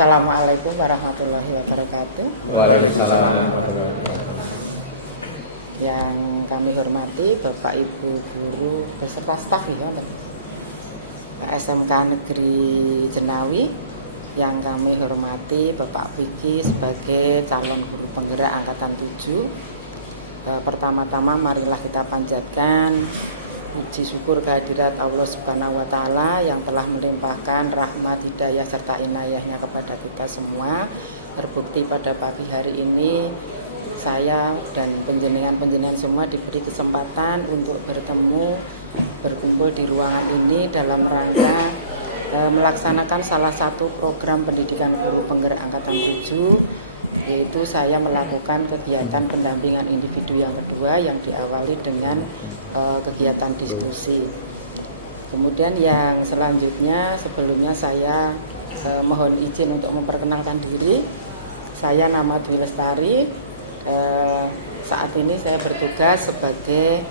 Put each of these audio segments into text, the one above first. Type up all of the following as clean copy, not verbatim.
Assalamualaikum warahmatullahi wabarakatuh. Waalaikumsalam warahmatullahi wabarakatuh. Yang kami hormati Bapak Ibu guru beserta staf ya, SMK Negeri Jenawi. Yang kami hormati Bapak Vicky sebagai calon guru penggerak angkatan 7. Pertama-tama marilah kita panjatkan puji syukur kehadirat Allah Subhanahu wa Ta'ala yang telah melimpahkan rahmat, hidayah serta inayahnya kepada kita semua. Terbukti pada pagi hari ini saya dan penjenengan-penjenengan semua diberi kesempatan untuk berkumpul di ruangan ini dalam rangka melaksanakan salah satu program pendidikan guru penggerak angkatan 7, yaitu saya melakukan kegiatan pendampingan individu yang kedua yang diawali dengan kegiatan diskusi. Kemudian yang selanjutnya, sebelumnya saya mohon izin untuk memperkenalkan diri. Saya nama Dwi Lestari. Saat ini saya bertugas sebagai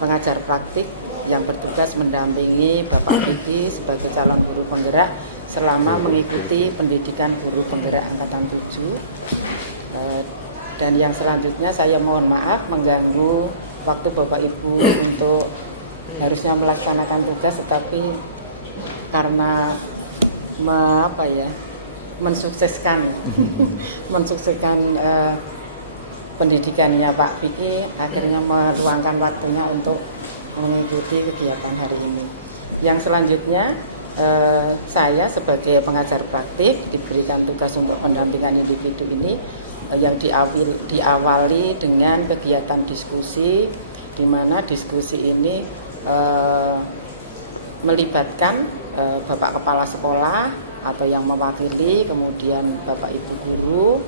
pengajar praktik yang bertugas mendampingi Bapak Vicky sebagai calon guru penggerak selama mengikuti pendidikan guru penggerak angkatan 7. Dan yang selanjutnya saya mohon maaf mengganggu waktu Bapak Ibu untuk harusnya melaksanakan tugas, tetapi karena mensukseskan pendidikannya Pak Vicky, akhirnya meluangkan waktunya untuk mengikuti kegiatan hari ini. Yang selanjutnya saya sebagai pengajar praktik diberikan tugas untuk pendampingan individu ini yang diawali dengan kegiatan diskusi, di mana diskusi ini melibatkan Bapak Kepala Sekolah atau yang mewakili, kemudian Bapak Ibu Guru,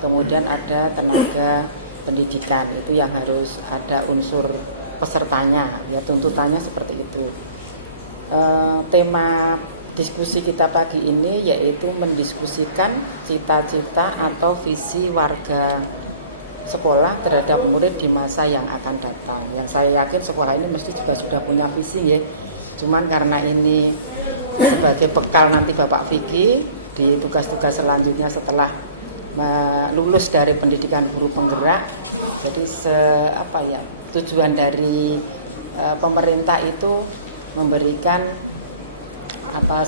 kemudian ada tenaga pendidikan, itu yang harus ada unsur pesertanya, ya tuntutannya seperti itu. Tema diskusi kita pagi ini yaitu mendiskusikan cita-cita atau visi warga sekolah terhadap murid di masa yang akan datang. Yang saya yakin sekolah ini mesti juga sudah punya visi ya. Cuman karena ini sebagai bekal nanti Bapak Vicky di tugas-tugas selanjutnya setelah lulus dari pendidikan guru penggerak. Jadi tujuan dari pemerintah itu memberikan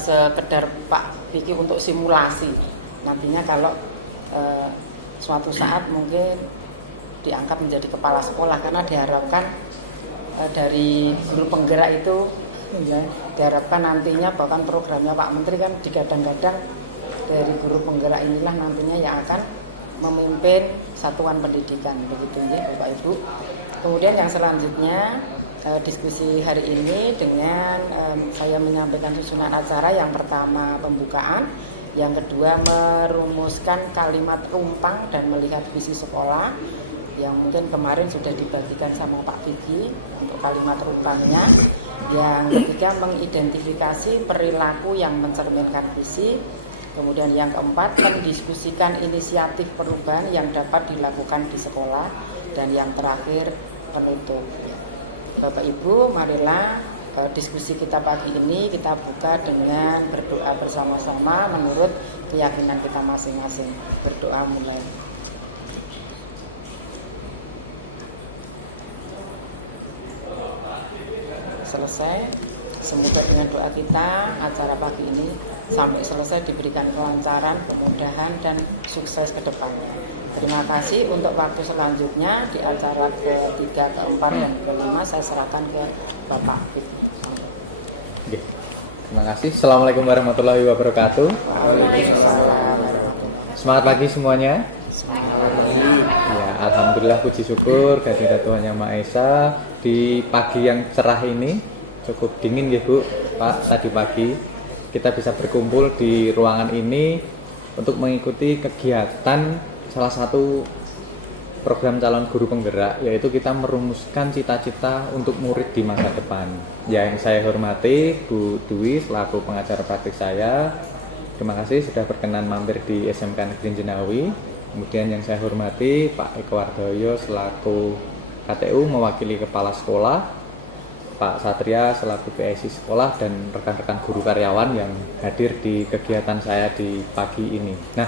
sekedar Pak Vicky untuk simulasi. Nantinya kalau suatu saat mungkin diangkat menjadi kepala sekolah, karena diharapkan dari guru penggerak itu ya, diharapkan nantinya bahkan programnya Pak Menteri kan digadang-gadang dari guru penggerak inilah nantinya yang akan memimpin satuan pendidikan, begitu ya Bapak Ibu. Kemudian yang selanjutnya diskusi hari ini dengan saya menyampaikan susunan acara. Yang pertama pembukaan, yang kedua merumuskan kalimat rumpang dan melihat visi sekolah yang mungkin kemarin sudah dibagikan sama Pak Vicky untuk kalimat rumpangnya. Yang ketiga mengidentifikasi perilaku yang mencerminkan visi. Kemudian yang keempat mendiskusikan inisiatif perubahan yang dapat dilakukan di sekolah. Dan yang terakhir penutup. Bapak Ibu, marilah diskusi kita pagi ini kita buka dengan berdoa bersama-sama menurut keyakinan kita masing-masing. Berdoa mulai. Selesai. Semoga dengan doa kita acara pagi ini sampai selesai diberikan kelancaran, kemudahan dan sukses ke depannya. Terima kasih. Untuk waktu selanjutnya di acara ketiga, keempat, dan kelima saya serahkan ke Bapak Vicky. Oke. Terima kasih. Assalamualaikum warahmatullahi wabarakatuh. Waalaikumsalam. Semangat pagi semuanya. Ya, alhamdulillah puji syukur kehadirat Tuhan Yang Maha Esa di pagi yang cerah ini. Cukup dingin ya Bu, Pak, tadi pagi kita bisa berkumpul di ruangan ini untuk mengikuti kegiatan salah satu program calon guru penggerak, yaitu kita merumuskan cita-cita untuk murid di masa depan. Yang saya hormati Bu Dwi selaku pengajar praktik saya, terima kasih sudah berkenan mampir di SMK Negeri Jenawi. Kemudian yang saya hormati Pak Eko Wardoyo selaku KTU mewakili kepala sekolah. Pak Satria selaku PSI sekolah dan rekan-rekan guru karyawan yang hadir di kegiatan saya di pagi ini. Nah,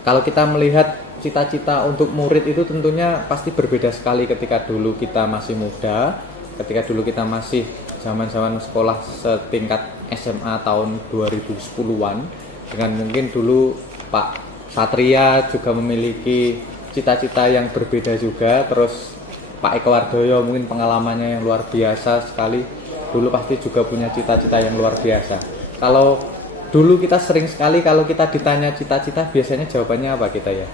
kalau kita melihat cita-cita untuk murid itu tentunya pasti berbeda sekali ketika dulu kita masih muda, ketika dulu kita masih zaman-zaman sekolah setingkat SMA tahun 2010-an, dengan mungkin dulu Pak Satria juga memiliki cita-cita yang berbeda juga, terus Pak Eko Wardoyo mungkin pengalamannya yang luar biasa sekali, dulu pasti juga punya cita-cita yang luar biasa. Kalau dulu kita sering sekali kalau kita ditanya cita-cita biasanya jawabannya apa kita ya?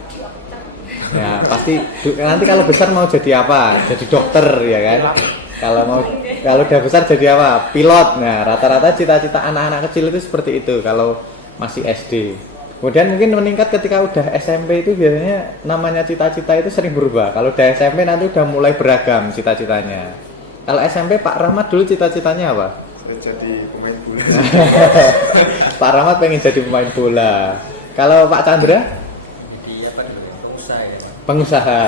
Ya pasti nanti kalau besar mau jadi apa? Jadi dokter ya kan? Kalau udah besar jadi apa? Pilot. Nah, rata-rata cita-cita anak-anak kecil itu seperti itu kalau masih SD. Kemudian mungkin meningkat ketika udah SMP itu biasanya namanya cita-cita itu sering berubah. Kalau udah SMP nanti udah mulai beragam cita-citanya. Kalau SMP Pak Rahmat dulu cita-citanya apa? Jadi pemain bola. Pak Rahmat pengen jadi pemain bola. Kalau Pak Chandra? Iya, pengusaha ya. Pengusaha.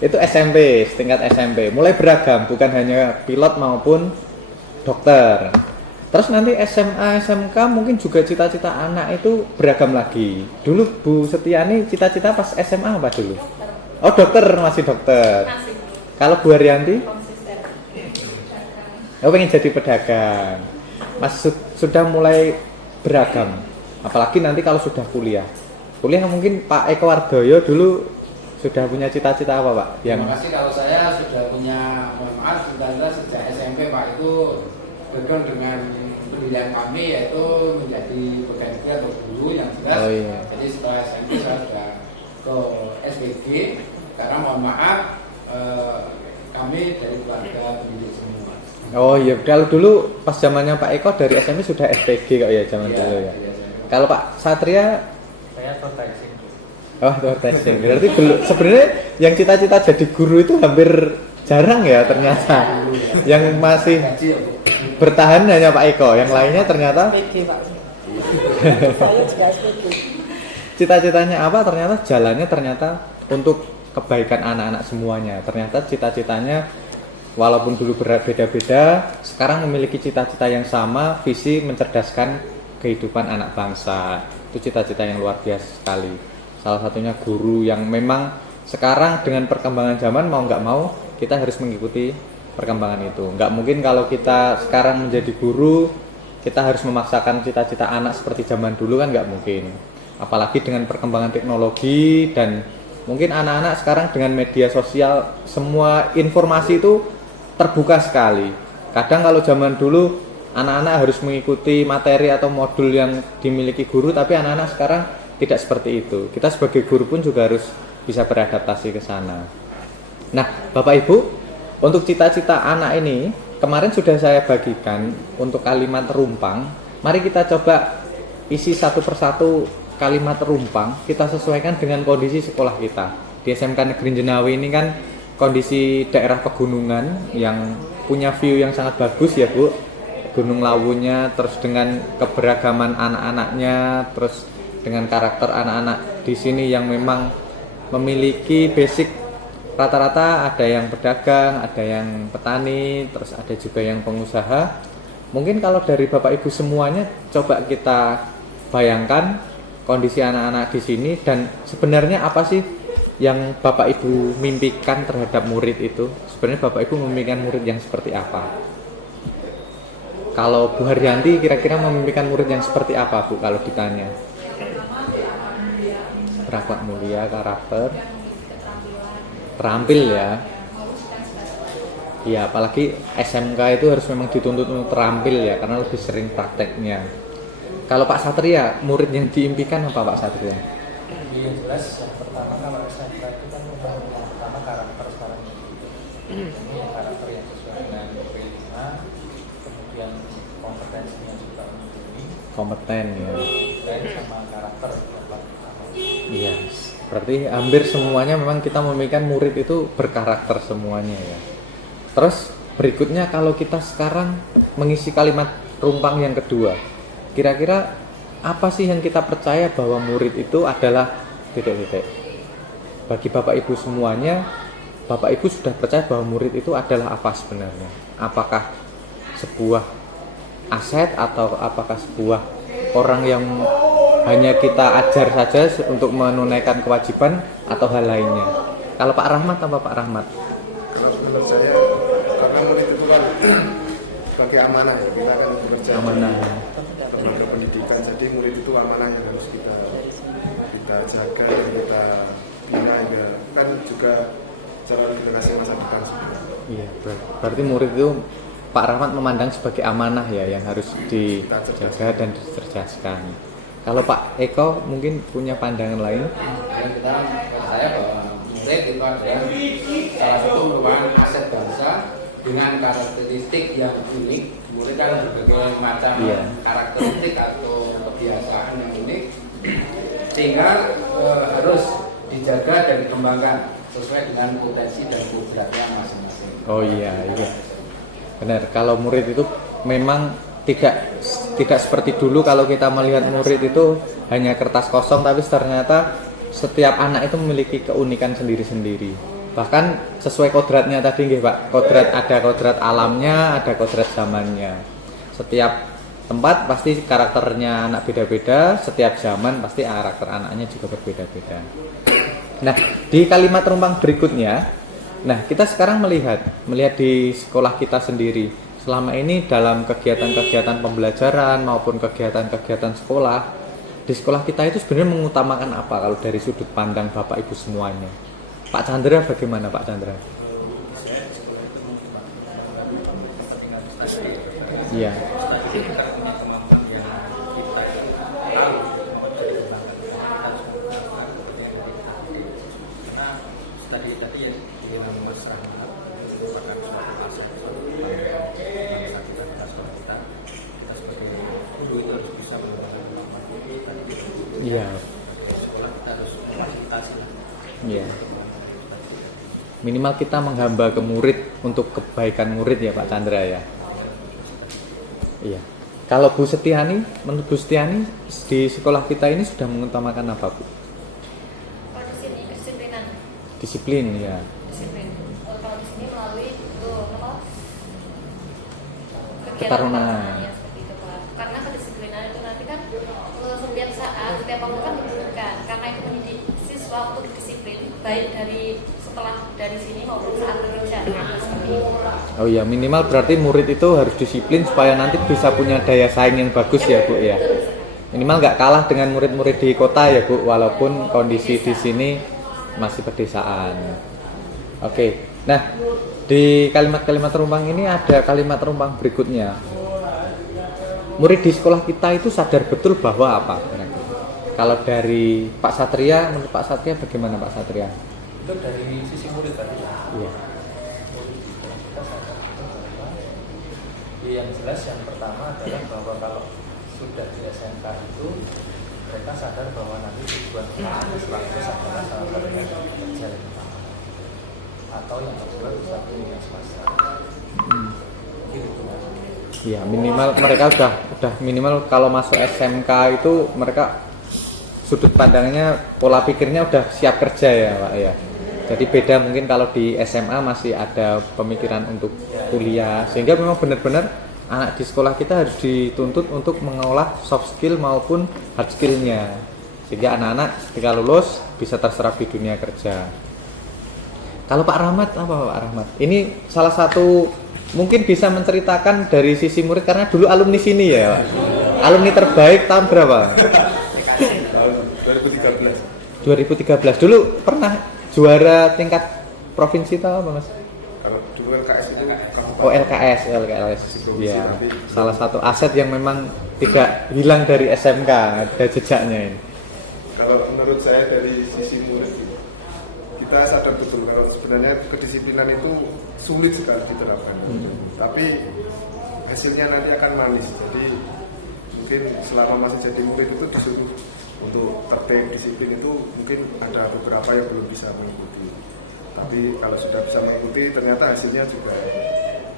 Itu SMP, setingkat SMP. Mulai beragam, bukan hanya pilot maupun dokter. Terus nanti SMA, SMK mungkin juga cita-cita anak itu beragam lagi. Dulu Bu Setiani cita-cita pas SMA apa dulu? Oh dokter, masih dokter. Kalau Bu Haryanti? Oh pengen jadi pedagang. Sudah mulai beragam. Apalagi nanti kalau sudah kuliah. Kuliah mungkin Pak Eko Wardoyo dulu sudah punya cita-cita apa Pak? Terima kasih, kalau saya sudah punya, mohon maaf, sudah sejak SMP Pak, itu background dengan pendidikan kami yaitu menjadi pegawai atau guru yang jelas. Oh, iya. Jadi setelah SMP saya sudah ke SPG karena mohon maaf kami dari keluarga pendidik semua. Oh iya, kalau dulu pas zamannya Pak Eko dari SMP sudah SPG kok ya zaman dulu ya. Kalau Pak Satria? Saya advertising. Oh, advertising. Berarti sebenarnya yang cita-cita jadi guru itu hampir jarang ya ternyata. Yang masih bertahan hanya Pak Eko, yang lainnya ternyata SPG Pak. Saya juga SPG. cita-citanya apa? Ternyata jalannya ternyata untuk kebaikan anak-anak semuanya. Ternyata cita-citanya walaupun dulu berbeda-beda, sekarang memiliki cita-cita yang sama, visi mencerdaskan kehidupan anak bangsa. Itu cita-cita yang luar biasa sekali. Salah satunya guru yang memang sekarang dengan perkembangan zaman mau nggak mau kita harus mengikuti perkembangan itu. Nggak mungkin kalau kita sekarang menjadi guru kita harus memaksakan cita-cita anak seperti zaman dulu, kan nggak mungkin. Apalagi dengan perkembangan teknologi dan mungkin anak-anak sekarang dengan media sosial semua informasi itu terbuka sekali. Kadang kalau zaman dulu anak-anak harus mengikuti materi atau modul yang dimiliki guru, tapi anak-anak sekarang tidak seperti itu. Kita sebagai guru pun juga harus bisa beradaptasi ke sana. Nah, Bapak Ibu, untuk cita-cita anak ini kemarin sudah saya bagikan untuk kalimat terumpang. Mari kita coba isi satu persatu kalimat terumpang, kita sesuaikan dengan kondisi sekolah kita. Di SMK Negeri Jenawi ini kan kondisi daerah pegunungan yang punya view yang sangat bagus ya Bu. Gunung Lawunya, terus dengan keberagaman anak-anaknya, terus dengan karakter anak-anak di sini yang memang memiliki basic, rata-rata ada yang pedagang, ada yang petani, terus ada juga yang pengusaha. Mungkin kalau dari Bapak Ibu semuanya coba kita bayangkan kondisi anak-anak di sini dan sebenarnya apa sih yang Bapak Ibu mimpikan terhadap murid itu. Sebenarnya Bapak Ibu memimpikan murid yang seperti apa? Kalau Bu Haryanti kira-kira memimpikan murid yang seperti apa Bu kalau ditanya? Berakhlak mulia, karakter, terampil ya. Ya apalagi SMK itu harus memang dituntut untuk terampil ya, karena lebih sering prakteknya. Kalau Pak Satria, murid yang diimpikan apa Pak Satria? Yang jelas yang pertama kalau SMK itu kan membangun yang pertama karakter sekarang ini karakter yang sesuai dengan prima, kemudian kompetensinya juga mumpuni, Kompeten ya. dan sama karakter yang paling utama. Iya, berarti hampir semuanya memang kita memimpikan murid itu berkarakter semuanya ya. Terus berikutnya kalau kita sekarang mengisi kalimat rumpang yang kedua, kira-kira apa sih yang kita percaya bahwa murid itu adalah titik-titik? Bagi Bapak Ibu semuanya, Bapak Ibu sudah percaya bahwa murid itu adalah apa sebenarnya? Apakah sebuah aset atau apakah sebuah orang yang hanya kita ajar saja untuk menunaikan kewajiban atau hal lainnya? Kalau Pak Rahmat apa Pak Rahmat? Kalau menurut saya, karena murid itu kan sebagai amanah ya, kita akan bekerja Amanah. di lembaga pendidikan, jadi murid itu amanah yang harus kita jaga dan kita bina ya. Kan juga cara generasi masa depan sebenarnya. Iya, berarti murid itu Pak Rahmat memandang sebagai amanah ya yang harus dijaga dan dicerdaskan. Kalau Pak Eko mungkin punya pandangan lain? Dan kita percaya bahwa murid itu adalah salah satu merupakan aset bangsa dengan karakteristik yang unik. Murid kan berbagai macam karakteristik atau kebiasaan yang unik, sehingga harus dijaga dan dikembangkan sesuai dengan potensi dan kodratnya masing-masing. Oh iya. Benar, kalau murid itu memang tidak seperti dulu kalau kita melihat murid itu hanya kertas kosong, tapi ternyata setiap anak itu memiliki keunikan sendiri-sendiri. Bahkan sesuai kodratnya tadi nggih Pak, ada kodrat alamnya, ada kodrat zamannya. Setiap tempat pasti karakternya anak beda-beda, setiap zaman pasti karakter anaknya juga berbeda-beda. Nah, di kalimat rumpang berikutnya, nah kita sekarang melihat di sekolah kita sendiri. Selama ini dalam kegiatan-kegiatan pembelajaran maupun kegiatan-kegiatan sekolah, di sekolah kita itu sebenarnya mengutamakan apa kalau dari sudut pandang Bapak Ibu semuanya? Pak Chandra bagaimana Pak Chandra? Iya. Kita punya kemampuan yang kita tahu dari karena tadi ya dengan Mas Rahmat merupakan suatu aset bangsa kita sebagai guru itu harus bisa menggunakan kemampuan kita. Iya. Sekolah kita harus memfasilitasi. Iya. Minimal kita menghamba ke murid untuk kebaikan murid ya Pak Chandra ya. Iya. Kalau Bu Setiani, menurut Bu Setiani di sekolah kita ini sudah mengutamakan apa Bu? Kalau di sini kedisiplinan. Disiplin ya. Disiplin. Kalau di sini melalui apa? Ketarunaan. Ya, seperti itu Pak. Karena kedisiplinan itu nanti kan setiap saat, setiap waktu kan dibutuhkan. Karena itu mendidik siswa untuk disiplin, baik dari sini maupun saat bekerja. Oh iya, minimal berarti murid itu harus disiplin supaya nanti bisa punya daya saing yang bagus ya Bu ya. Minimal nggak kalah dengan murid-murid di kota ya Bu, walaupun kondisi di sini masih pedesaan. Oke, nah di kalimat-kalimat rumpang ini ada kalimat rumpang berikutnya. Murid di sekolah kita itu sadar betul bahwa apa? Kalau dari Pak Satria, menurut Pak Satria bagaimana Pak Satria? Itu dari sisi murid tadi ya. Iya. Kita sadar bahwa yang jelas yang pertama adalah bahwa kalau sudah di SMK itu mereka sadar bahwa nanti tujuan selanjutnya adalah salah satunya kerja lebih lama atau yang kedua bisa punya swasta. Gitu kan. Ya minimal mereka udah minimal kalau masuk SMK itu mereka sudut pandangnya, pola pikirnya udah siap kerja ya Pak ya. Jadi beda mungkin kalau di SMA masih ada pemikiran untuk kuliah, sehingga memang benar-benar anak di sekolah kita harus dituntut untuk mengolah soft skill maupun hard skillnya, sehingga anak-anak ketika lulus bisa terserap di dunia kerja. Kalau Pak Rahmat apa Pak Rahmat? Ini salah satu mungkin bisa menceritakan dari sisi murid karena dulu alumni sini ya Pak. Alumni terbaik tahun berapa? 2013. 2013. Dulu pernah juara tingkat provinsi tahu apa Mas? Kalau dulu LKS itu Oh LKS. Ya, salah satu aset yang memang tidak hilang dari SMK, ada jejaknya ini. Kalau menurut saya dari sisi murid kita sadar betul kalau sebenarnya kedisiplinan itu sulit sekali diterapkan. Tapi hasilnya nanti akan manis. Jadi mungkin selama masih jadi murid itu disuruh untuk tertib disiplin itu mungkin ada beberapa yang belum bisa mengikuti. Tapi kalau sudah bisa mengikuti ternyata hasilnya juga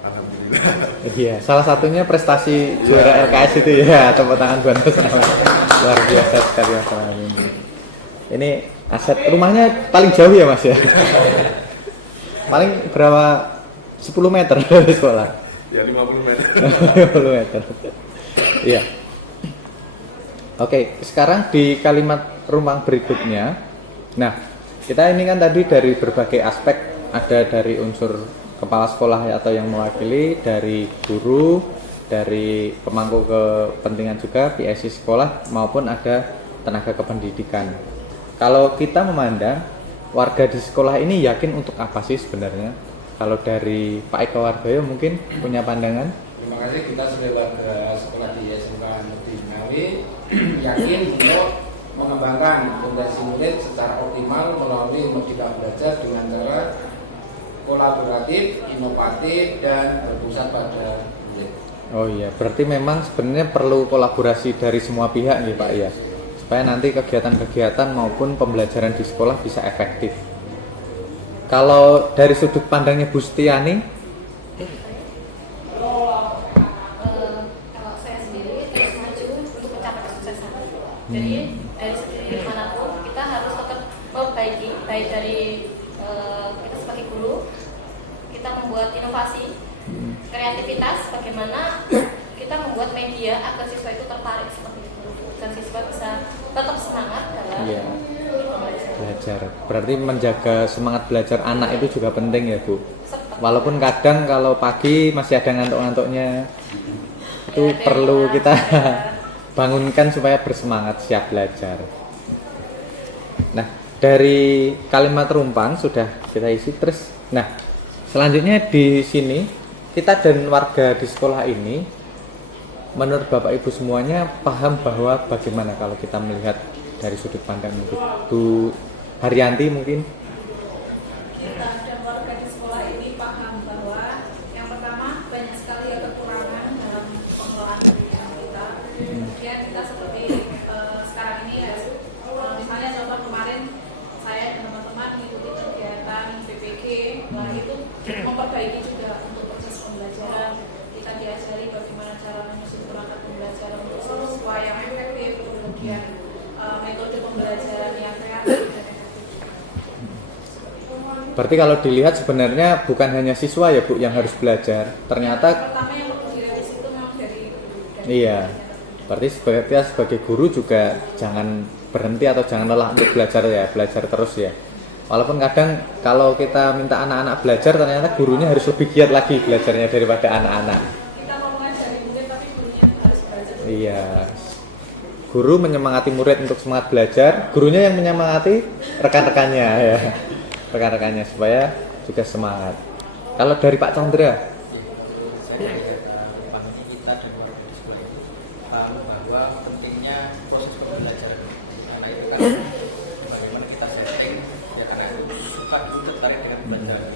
alhamdulillah. Iya, salah satunya prestasi juara LKS itu ya, tepuk tangan buat Mas. Luar biasa sekali masalah ini. Ini aset rumahnya paling jauh ya Mas ya. Paling berapa? 10 meter dari sekolah. Ya 50 meter. 50 meter. Iya. Oke, sekarang di kalimat rumpang berikutnya. Nah, kita ini kan tadi dari berbagai aspek, ada dari unsur kepala sekolah atau yang mewakili, dari guru, dari pemangku kepentingan juga PIC sekolah, maupun ada tenaga kependidikan. Kalau kita memandang warga di sekolah ini yakin untuk apa sih sebenarnya? Kalau dari Pak Eko Wardoyo mungkin punya pandangan? Terima kasih. Kita sebagai warga sekolah di SMK Negeri Ngawi yakin untuk mengembangkan generasi murid secara optimal melalui Merdeka Belajar dengan cara kolaboratif, inovatif, dan berpusat pada murid. Oh iya, berarti memang sebenarnya perlu kolaborasi dari semua pihak nih Pak ya, supaya nanti kegiatan-kegiatan maupun pembelajaran di sekolah bisa efektif. Kalau dari sudut pandangnya Bu Setiani, Kalau saya sendiri terus maju untuk mencapai kesuksesan. Jadi dari segi manapun kita harus tetap memperbaiki, baik dari kita sebagai guru, kita membuat inovasi, kreativitas, bagaimana kita membuat media agar siswa itu tertarik seperti itu, dan siswa bisa tetap semangat dalam Iya. belajar. belajar. Berarti menjaga semangat belajar anak itu juga penting ya Bu. Walaupun kadang kalau pagi masih ada ngantuk-ngantuknya, itu Ya, perlu ada kita yang bangunkan supaya bersemangat siap belajar. Nah, dari kalimat rumpang sudah kita isi terus. Nah, selanjutnya di sini kita dan warga di sekolah ini, menurut Bapak Ibu semuanya paham bahwa bagaimana kalau kita melihat dari sudut pandang itu. Bu Haryanti mungkin. Kita dan warga di sekolah ini paham bahwa yang pertama banyak sekali kekurangan dalam pengelolaan pendidikan kita. Kemudian kita seperti sekarang ini ya, misalnya contoh kemarin saya dan teman-teman mengikuti kegiatan PPG, nah itu memperbaiki juga untuk proses pembelajaran. Kita diajari bagaimana cara menyusun perangkat pembelajaran untuk siswa yang efektif, kemudian metode pembelajaran yang kreatif dan efektif. Berarti kalau dilihat sebenarnya bukan hanya siswa ya Bu yang harus belajar. Ternyata Pertama yang perlu direvisi itu memang dari iya. Berarti kita sebagai guru juga jangan berhenti atau jangan lelah untuk belajar ya, belajar terus ya. Walaupun kadang kalau kita minta anak-anak belajar, ternyata gurunya harus lebih giat lagi belajarnya daripada anak-anak. kita mau mengajari murid tapi gurunya harus belajar. Iya. Guru menyemangati murid untuk semangat belajar, gurunya yang menyemangati rekan-rekannya ya. Rekan-rekannya supaya juga semangat. Kalau dari Pak Chandra, Saya paham kita dan warga di sekolah itu paham bahwa pentingnya proses pembelajaran karena itu kan bagaimana kita setting ya, karena itu suka itu tertarik dengan pembelajaran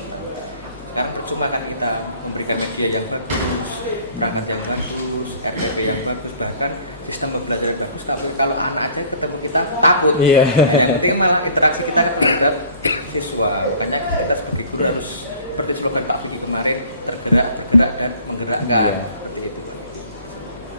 kan cuma kan kita memberikan media yang bagus, perangkat yang bagus, KTP yang bagus, bahkan sistem pembelajaran bagus, kalau anak aja ketemu kita takut. Iya. Jadi malah interaksi kita terhadap siswa, makanya kita sebagai guru harus seperti slogan Pak Sugi kemarin, tergerak dan menggerakkan. Iya.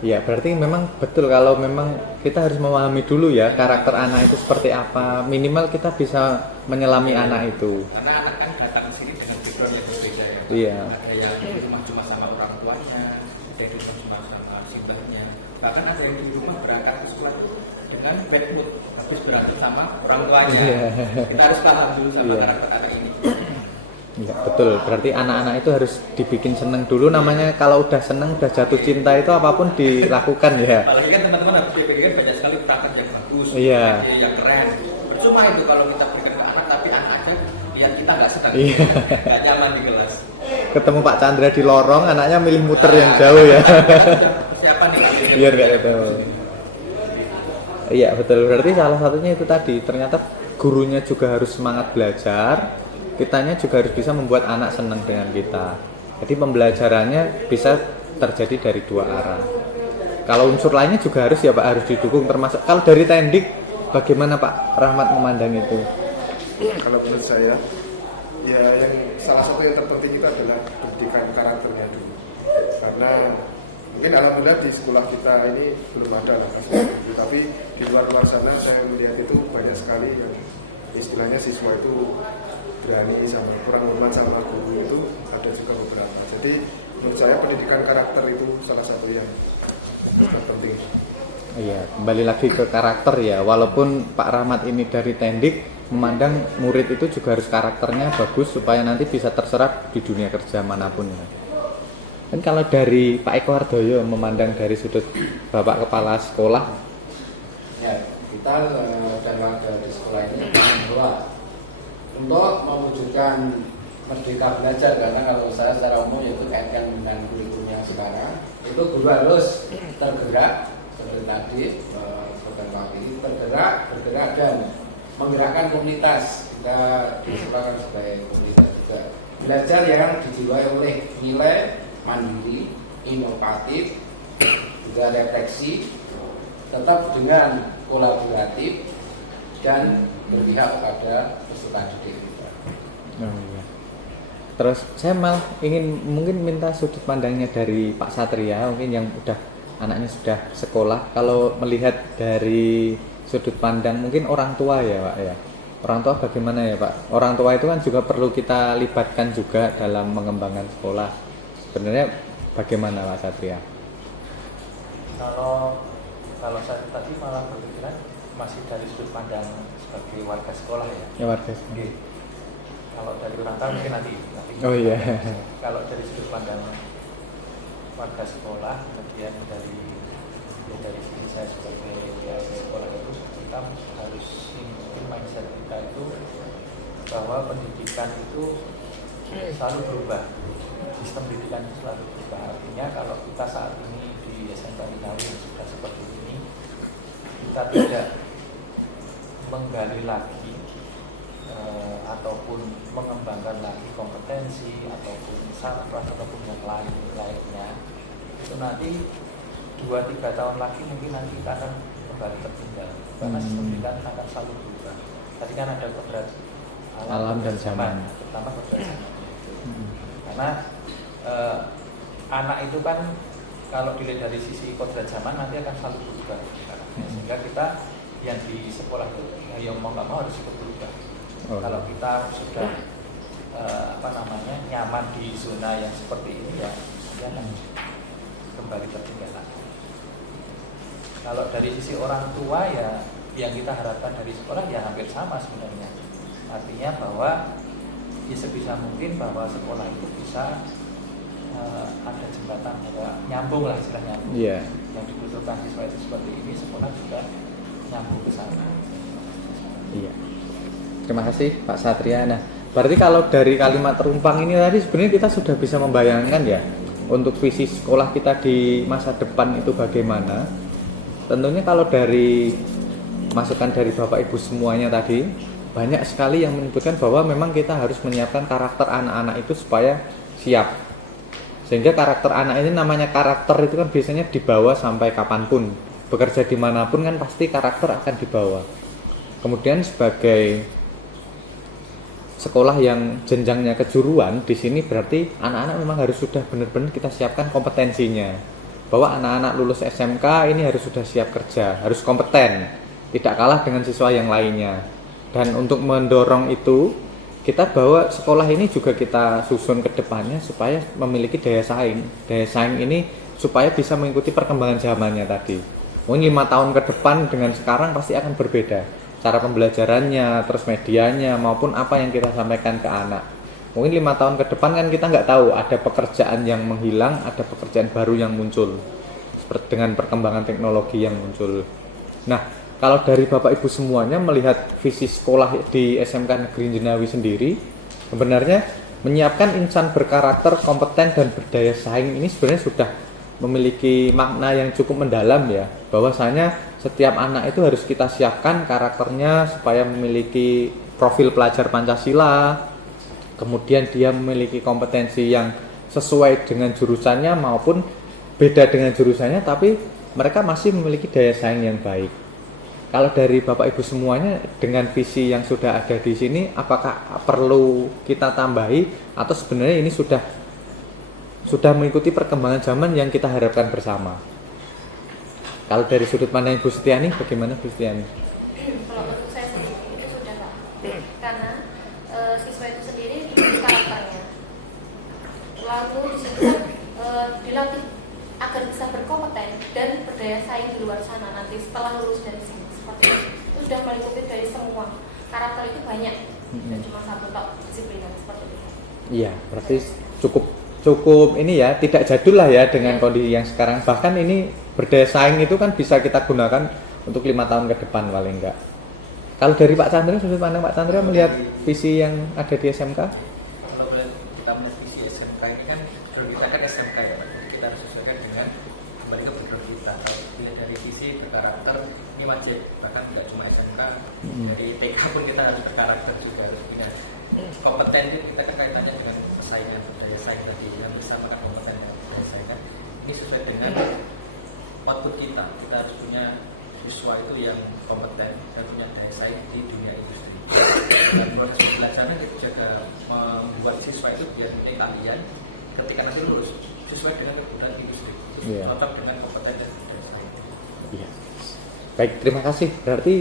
Ya, berarti memang betul kalau memang kita harus memahami dulu ya karakter anak itu seperti apa. Minimal kita bisa menyelami anak itu. Karena anak kan datang ke sini dengan background yang berbeda ya. Iya. Ada yang di rumah cuma sama orang tuanya, ada yang di rumah cuma sama simbahnya. Bahkan ada yang di rumah berangkat ke sekolah dengan bad mood, habis berantem sama orang tuanya. Iya. Kita harus paham dulu sama Iya. karakter anak ini. Ya, betul. Berarti anak-anak itu harus dibikin seneng dulu. Namanya kalau udah seneng, udah jatuh cinta itu apapun dilakukan ya. Apalagi kan teman-teman harus dipikirkan banyak sekali perangkat yang bagus, Iya. yang keren. Percuma itu kalau kita berikan ke anak, tapi anak aja ya kita nggak senang, Iya. nggak nyaman di kelas. Ketemu Pak Chandra di lorong, anaknya milih muter yang jauh ya. Persiapan nih Pak. Biar nggak ketemu. Iya betul. Berarti salah satunya itu tadi. Ternyata gurunya juga harus semangat belajar. Kitanya juga harus bisa membuat anak senang dengan kita. Jadi pembelajarannya bisa terjadi dari dua arah. Kalau unsur lainnya juga harus ya Pak, harus didukung, termasuk kalau dari Tendik bagaimana Pak Rahmat memandang itu? Kalau menurut saya, ya yang salah satu yang terpenting itu adalah pendidikan karakternya dulu. Karena mungkin alhamdulillah di sekolah kita ini belum ada lah kasus itu, tapi di luar sana saya melihat itu banyak sekali yang istilahnya siswa itu berani sama kurang hormat sama guru itu ada juga beberapa. Jadi menurut saya pendidikan karakter itu salah satu yang sangat penting. Iya, kembali lagi ke karakter ya. Walaupun Pak Rahmat ini dari Tendik, memandang murid itu juga harus karakternya bagus supaya nanti bisa terserap di dunia kerja manapun ya. Dan kalau dari Pak Eko Hardoyo memandang dari sudut Bapak Kepala Sekolah, Ya, kita dan warga di sekolah ini bahwa untuk mewujudkan merdeka belajar, karena kalau saya secara umum yaitu kaitkan dengan kurikulumnya sekarang, itu guru harus tergerak seperti tadi program kami bergerak dan menggerakkan komunitas. Kita di sekolah kan sebagai komunitas juga belajar yang dijiwai oleh nilai mandiri, inovatif, juga refleksi, tetap dengan kolaboratif dan berpihak pada peserta didik. oh iya. Terus saya malah ingin mungkin minta sudut pandangnya dari Pak Satria, mungkin yang anaknya sudah sekolah. Kalau melihat dari sudut pandang mungkin orang tua ya Pak ya. Orang tua bagaimana ya Pak? Orang tua itu kan juga perlu kita libatkan juga dalam mengembangkan sekolah. Sebenarnya bagaimana Pak Satria? Kalau saya tadi malah berpikiran masih dari sudut pandang sebagai warga sekolah ya. Ya warga. Oke. Kalau dari orang tua mungkin nanti. Oh iya. Kalau dari sudut pandang warga sekolah, kemudian dari sisi saya sebagai sekolah itu kita harus mungkin mindset kita itu bahwa pendidikan itu selalu berubah. Sistem pendidikan itu selalu berubah. Artinya kalau kita saat ini di SMK Binawi yang sudah seperti ini, kita tidak menggali lagi ataupun mengembangkan lagi kompetensi ataupun saraf ataupun yang lainnya, itu nanti 2-3 tahun lagi mungkin nanti kita akan kembali tertinggal karena sistem pendidikan akan selalu berubah. Tadi kan ada kodrat alam dan zaman, terutama kodrat zaman itu. Karena anak itu kan kalau dilihat dari sisi kodrat zaman nanti akan selalu berubah. Sehingga kita yang di sekolah itu yang mau nggak mau harus ikut berubah. Kalau kita sudah nyaman di zona yang seperti ini ya dia akan kembali tertinggal lagi. Kalau dari sisi orang tua ya yang kita harapkan dari sekolah ya hampir sama sebenarnya. Artinya bahwa ya sebisa mungkin bahwa sekolah itu bisa ada jembatan, ada nyambung lah istilahnya. Iya. Yang dibutuhkan siswa itu seperti ini, sekolah juga nyambung ke sana. Iya. Terima kasih Pak Satria. Nah, berarti kalau dari kalimat terumpang ini tadi sebenarnya kita sudah bisa membayangkan ya untuk visi sekolah kita di masa depan itu bagaimana. Tentunya kalau dari masukan dari Bapak Ibu semuanya tadi banyak sekali yang menyebutkan bahwa memang kita harus menyiapkan karakter anak-anak itu supaya siap. Sehingga karakter anak ini namanya karakter itu kan biasanya dibawa sampai kapanpun. Bekerja dimanapun kan pasti karakter akan dibawa. Kemudian sebagai sekolah yang jenjangnya kejuruan, di sini berarti anak-anak memang harus sudah benar-benar kita siapkan kompetensinya. Bahwa anak-anak lulus SMK ini harus sudah siap kerja, harus kompeten, tidak kalah dengan siswa yang lainnya. Dan untuk mendorong itu, kita bawa sekolah ini juga kita susun ke depannya supaya memiliki daya saing. Daya saing ini supaya bisa mengikuti perkembangan zamannya tadi. Mungkin 5 tahun ke depan dengan sekarang pasti akan berbeda. Cara pembelajarannya, terus medianya, maupun apa yang kita sampaikan ke anak. Mungkin 5 tahun ke depan kan kita nggak tahu ada pekerjaan yang menghilang, ada pekerjaan baru yang muncul. Seperti dengan perkembangan teknologi yang muncul. Nah, kalau dari Bapak Ibu semuanya melihat visi sekolah di SMK Negeri Jenawi sendiri, sebenarnya menyiapkan insan berkarakter, kompeten, dan berdaya saing ini sebenarnya sudah memiliki makna yang cukup mendalam ya. Bahwasanya setiap anak itu harus kita siapkan karakternya supaya memiliki profil pelajar Pancasila, kemudian dia memiliki kompetensi yang sesuai dengan jurusannya maupun beda dengan jurusannya, tapi mereka masih memiliki daya saing yang baik. Kalau dari Bapak Ibu semuanya dengan visi yang sudah ada di sini, apakah perlu kita tambahi atau sebenarnya ini sudah mengikuti perkembangan zaman yang kita harapkan bersama? Kalau dari sudut pandang Ibu Setiani, bagaimana Bu Setiani? Kalau menurut saya sih itu sudah Pak, karena siswa itu itu di situ kan dilatih agar bisa berkompeten dan berdaya saing di luar sana nanti setelah lulus dari sini seperti itu sudah meliputi dari semua karakter itu banyak dan cuma satu tok disiplin seperti itu. Iya, berarti cukup ini ya, tidak jadul lah ya dengan kondisi yang sekarang. Bahkan ini berdaya saing itu kan bisa kita gunakan untuk 5 tahun ke depan paling enggak. Kalau dari Pak Chandra, sudut pandang Pak Chandra melihat visi yang ada di SMK? Kalau kita melihat visi SMK ini kan kita kan SMK ya, kita harus sesuaikan dengan kembali ke background kita. Kalau dilihat dari visi berkarakter ini wajib, bahkan tidak cuma SMK, dari TK pun kita harus berkarakter juga, harus punya kompeten. Kita kan kaitannya dengan persaingan, daya saing tadi yang bersama kan kompeten daya saing kan. Ini sesuai dengan output kita harus punya siswa itu yang kompeten dan punya daya saing di dunia industri. Dan proses belajarnya kita juga membuat siswa itu biar punya keahlian ketika nanti lulus sesuai dengan kebutuhan industri, cocok dengan kompeten dan daya saing. Iya. Baik, terima kasih. Berarti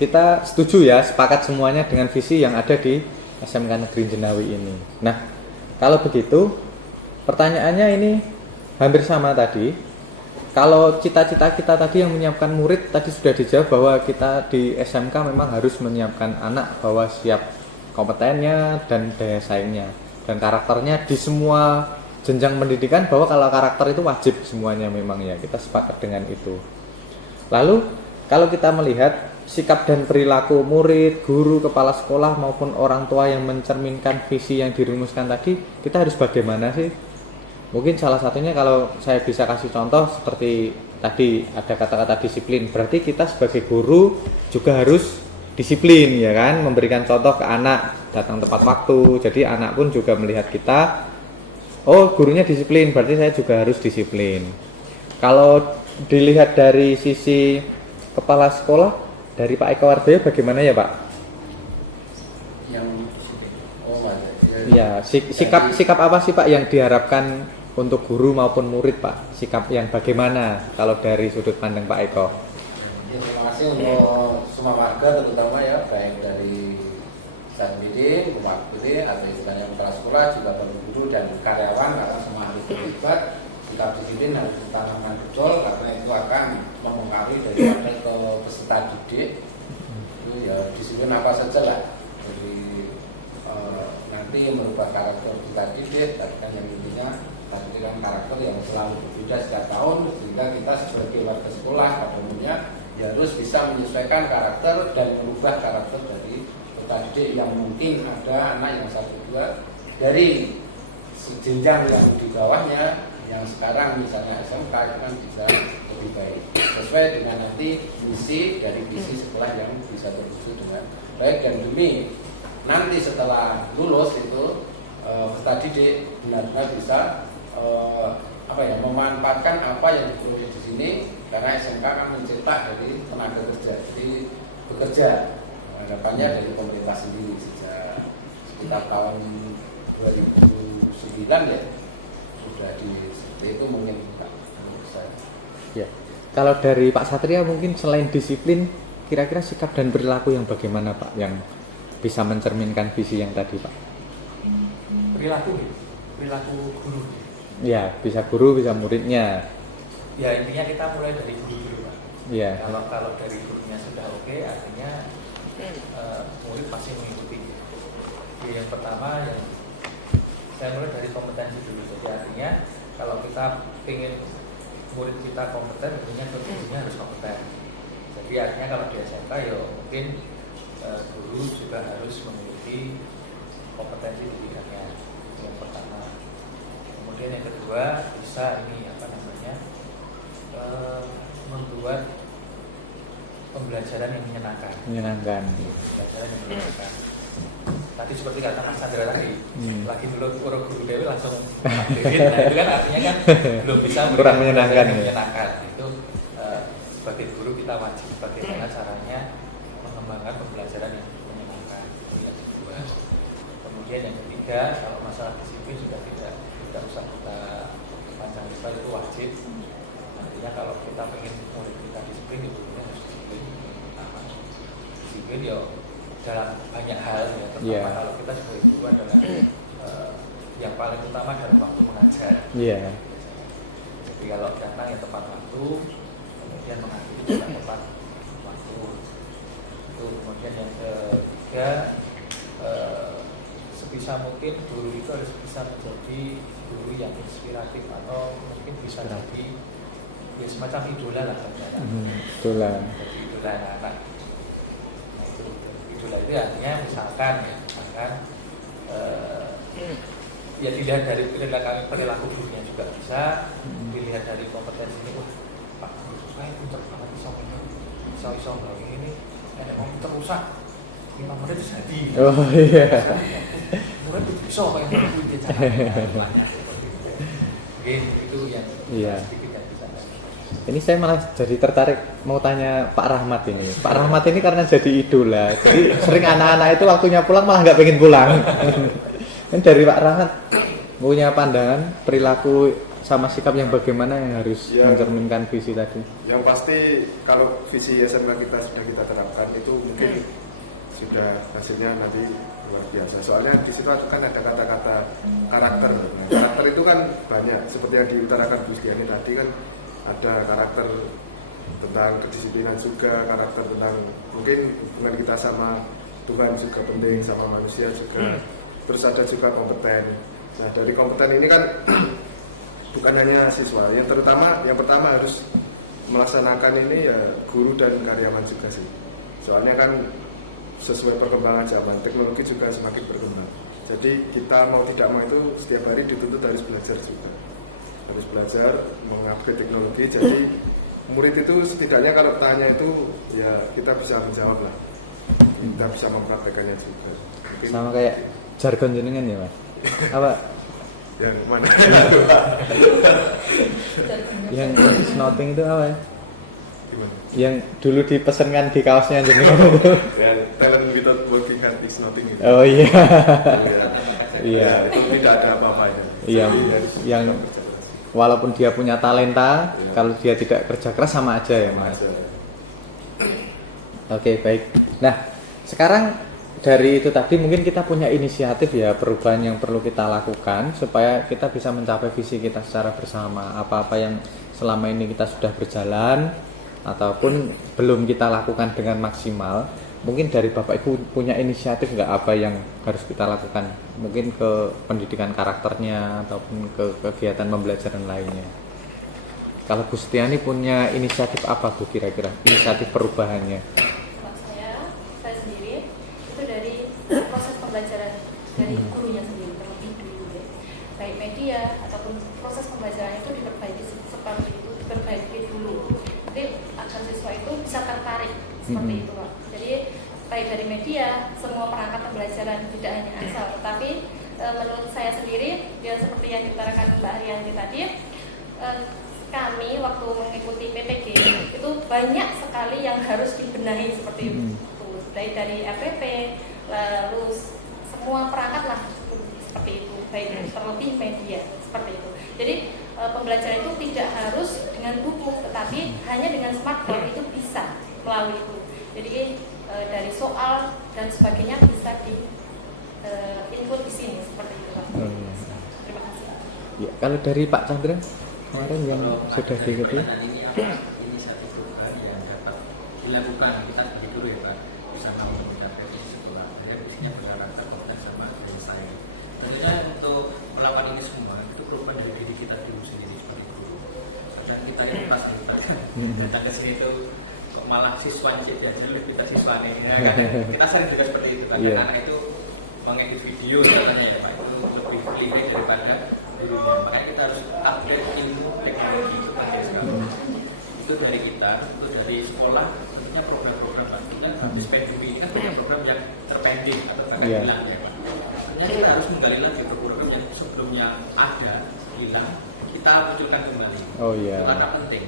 kita setuju ya, sepakat semuanya dengan visi yang ada di SMK Negeri Jenawi ini. Nah, kalau begitu pertanyaannya ini hampir sama tadi. Kalau cita-cita kita tadi yang menyiapkan murid tadi sudah dijawab bahwa kita di SMK memang harus menyiapkan anak bahwa siap kompetennya dan daya saingnya dan karakternya di semua jenjang pendidikan, bahwa kalau karakter itu wajib semuanya memang ya, kita sepakat dengan itu. Lalu kalau kita melihat sikap dan perilaku murid, guru, kepala sekolah maupun orang tua yang mencerminkan visi yang dirumuskan tadi, kita harus bagaimana sih? Mungkin salah satunya kalau saya bisa kasih contoh seperti tadi ada kata-kata disiplin. Berarti kita sebagai guru juga harus disiplin ya kan, memberikan contoh ke anak, datang tepat waktu. Jadi anak pun juga melihat kita, oh gurunya disiplin, berarti saya juga harus disiplin. Kalau dilihat dari sisi kepala sekolah, dari Pak Eko Wardoyo bagaimana ya Pak? Ya, sikap apa sih Pak yang diharapkan untuk guru maupun murid Pak? Sikap yang bagaimana kalau dari sudut pandang Pak Eko? Ya, terima kasih untuk semua warga terutama ya, baik dari Sanbidi, Umat Budi, atau istilahnya kepala sekolah, juga guru dan karyawan, karena semua harus terlibat. Sikap disiplin harus ditanamkan betul, karena itu akan mempengaruhi daripada ke peserta didik. Itu ya disiplin apa saja lah. Jadi nanti merubah karakter kita didik, tapi kan yang intinya tadi kan karakter yang selalu berbeda setiap tahun, sehingga kita sebagai warga sekolah pada umumnya ya harus bisa menyesuaikan karakter dan merubah karakter dari peserta didik yang mungkin ada anak yang 1-2 dari jenjang yang di bawahnya, yang sekarang misalnya SMK itu kan bisa lebih baik sesuai dengan nanti misi dari visi sekolah yang bisa terwujud dengan baik, dan demi nanti setelah lulus itu peserta didik benar-benar bisa memanfaatkan apa yang diperoleh di sini, karena SMK kan mencetak dari tenaga kerja, jadi bekerja harapannya dari pemerintah sendiri sejak sekitar tahun 2009 ya sudah seperti itu mungkin Pak. Ya. Kalau dari Pak Satria mungkin selain disiplin, kira-kira sikap dan perilaku yang bagaimana Pak yang bisa mencerminkan visi yang tadi Pak? Perilaku guru. Ya, bisa guru, bisa muridnya. Ya intinya kita mulai dari guru dulu Pak. Ya. Kalau dari gurunya sudah oke, artinya murid pasti mengikuti. Jadi yang pertama yang saya mulai dari kompetensi dulu. Jadi artinya kalau kita ingin murid kita kompeten, tentunya gurunya harus kompeten. Jadi artinya kalau di SMK ya mungkin guru juga harus memiliki kompetensi di bidangnya. Yang pertama. Kemudian yang kedua bisa membuat pembelajaran yang menyenangkan. Pembelajaran yang menyenangkan. Tadi seperti kata Mas Chandra tadi, lagi dulu guru dewi langsung aktifin. Nah itu kan artinya kan belum bisa kurang menyenangkan. Itu sebagai guru kita wajib bagaimana caranya mengembangkan pembelajaran yang menyenangkan. Itu yang kedua. Kemudian yang ketiga, kalau masalah disiplin sudah tidak usah kita panjang lebar, itu wajib. Artinya kalau kita ingin murid kita disiplin, itu harus disiplin. Disiplin ya dalam banyak hal ya, terutama kalau kita sebagai guru adalah yang paling utama adalah waktu mengajar. Iya. Jadi kalau datang ya tepat waktu, kemudian mengajar juga tepat waktu. Itu kemudian yang ketiga, sebisa mungkin guru itu harus bisa menjadi guru yang inspiratif atau mungkin bisa jadi ya semacam idola lah sebenarnya. Idola. Jadi idola anak-anak. Nah, itu idola itu artinya misalkan ya dilihat dari perilaku gurunya juga bisa, dilihat dari kompetensinya. Wah, Pak guru saya pintar banget bisa ini mau terusak 5 menit jadi. Oh iya. Murid itu bisa kayak gitu dia cara. Oke, itu yang Iya. sedikit yang bisa. Ini saya malah jadi tertarik mau tanya Pak Rahmat ini. Pak Rahmat ini karena jadi idola, jadi sering anak-anak itu waktunya pulang malah nggak pengen pulang. Kan dari Pak Rahmat punya pandangan perilaku sama sikap yang bagaimana yang harus Ya. mencerminkan visi tadi. Yang pasti kalau visi SMA kita sudah kita terapkan itu mungkin sudah hasilnya nanti luar biasa. Soalnya di situ kan ada kata-kata karakter. Nah, karakter itu kan banyak. Seperti yang diutarakan Bu Setiani tadi kan ada karakter tentang kedisiplinan juga, karakter tentang mungkin hubungan kita sama Tuhan juga penting, sama manusia juga. Terus ada juga kompeten. Nah dari kompeten ini kan bukan hanya siswa, yang pertama harus melaksanakan ini ya guru dan karyawan juga sih. Soalnya kan sesuai perkembangan zaman, teknologi juga semakin berkembang. Jadi kita mau tidak mau itu setiap hari dituntut harus belajar juga. Harus belajar mengupgrade teknologi. Jadi murid itu setidaknya kalau tanya itu ya kita bisa menjawab lah. Kita bisa mempraktekannya juga. Mungkin Sama kayak jargon jenengan ya Mas. Apa? yang mana? Yang snotting itu apa ya? Gimana? Yang dulu dipesankan di kaosnya jenengan itu. Ya, talent without working hard is nothing. Gitu. Oh iya. Ya, Iya. itu tidak ada apa-apa ya. Iya, Jadi harus yang kerja keras. walaupun dia punya talenta, Iya. kalau dia tidak kerja keras sama aja ya Mas. Aja. Oke, baik. Nah, sekarang dari itu tadi mungkin kita punya inisiatif ya, perubahan yang perlu kita lakukan supaya kita bisa mencapai visi kita secara bersama. Apa-apa yang selama ini kita sudah berjalan ataupun belum kita lakukan dengan maksimal, mungkin dari Bapak Ibu punya inisiatif nggak apa yang harus kita lakukan? Mungkin ke pendidikan karakternya ataupun ke kegiatan pembelajaran lainnya. Kalau Bu Setiani punya inisiatif apa Bu kira-kira? Inisiatif perubahannya? Kalau saya sendiri itu dari proses pembelajaran dari gurunya sendiri terlebih dulu ya. Baik media ataupun proses pembelajaran itu diperbaiki seperti itu, diperbaiki dulu. Jadi agar siswa itu bisa tertarik seperti itu Pak. Jadi baik dari media, semua perangkat pembelajaran tidak hanya asal, tetapi menurut saya sendiri ya seperti yang diutarakan Mbak Arianti tadi, kami waktu mengikuti PPG itu banyak sekali yang harus dibenahi seperti itu, baik dari RPP, lalu semua perangkat lah seperti itu, baik terlebih media seperti itu. Jadi pembelajaran itu tidak harus dengan buku, tetapi hanya dengan smartphone itu bisa melalui itu. Jadi dari soal dan sebagainya bisa di input di sini seperti itu Pak. Terima kasih. Ya, kalau dari Pak Chandra kemarin yang sudah diikuti. Ini apa inisiatif perubahan yang dapat dilakukan kita sebagai guru ya Pak, usaha untuk mencapai visi sekolah. Ya, visinya berdasarkan kompetensi sama dari saya. Tentunya untuk melakukan ini semua itu perubahan dari diri kita dulu sendiri sebagai guru. Dan kita ini pas datang ke sini itu kok malah siswa cip ya, jadi kita siswa ini. Ya, kan? Kita sering juga seperti itu. Kan? Yeah. Anak itu mengedit video katanya ya Pak, itu lebih lebih daripada gurunya. Makanya kita harus upgrade ilmu teknologi itu penting sekali. Itu dari kita, itu dari sekolah, tentunya program-program tentunya habis PDB ini kan punya program yang terpending atau akan hilang ya Pak. Tentunya kita harus menggali lagi program yang sebelumnya ada hilang, kita munculkan kembali. Oh iya. Itu karena penting.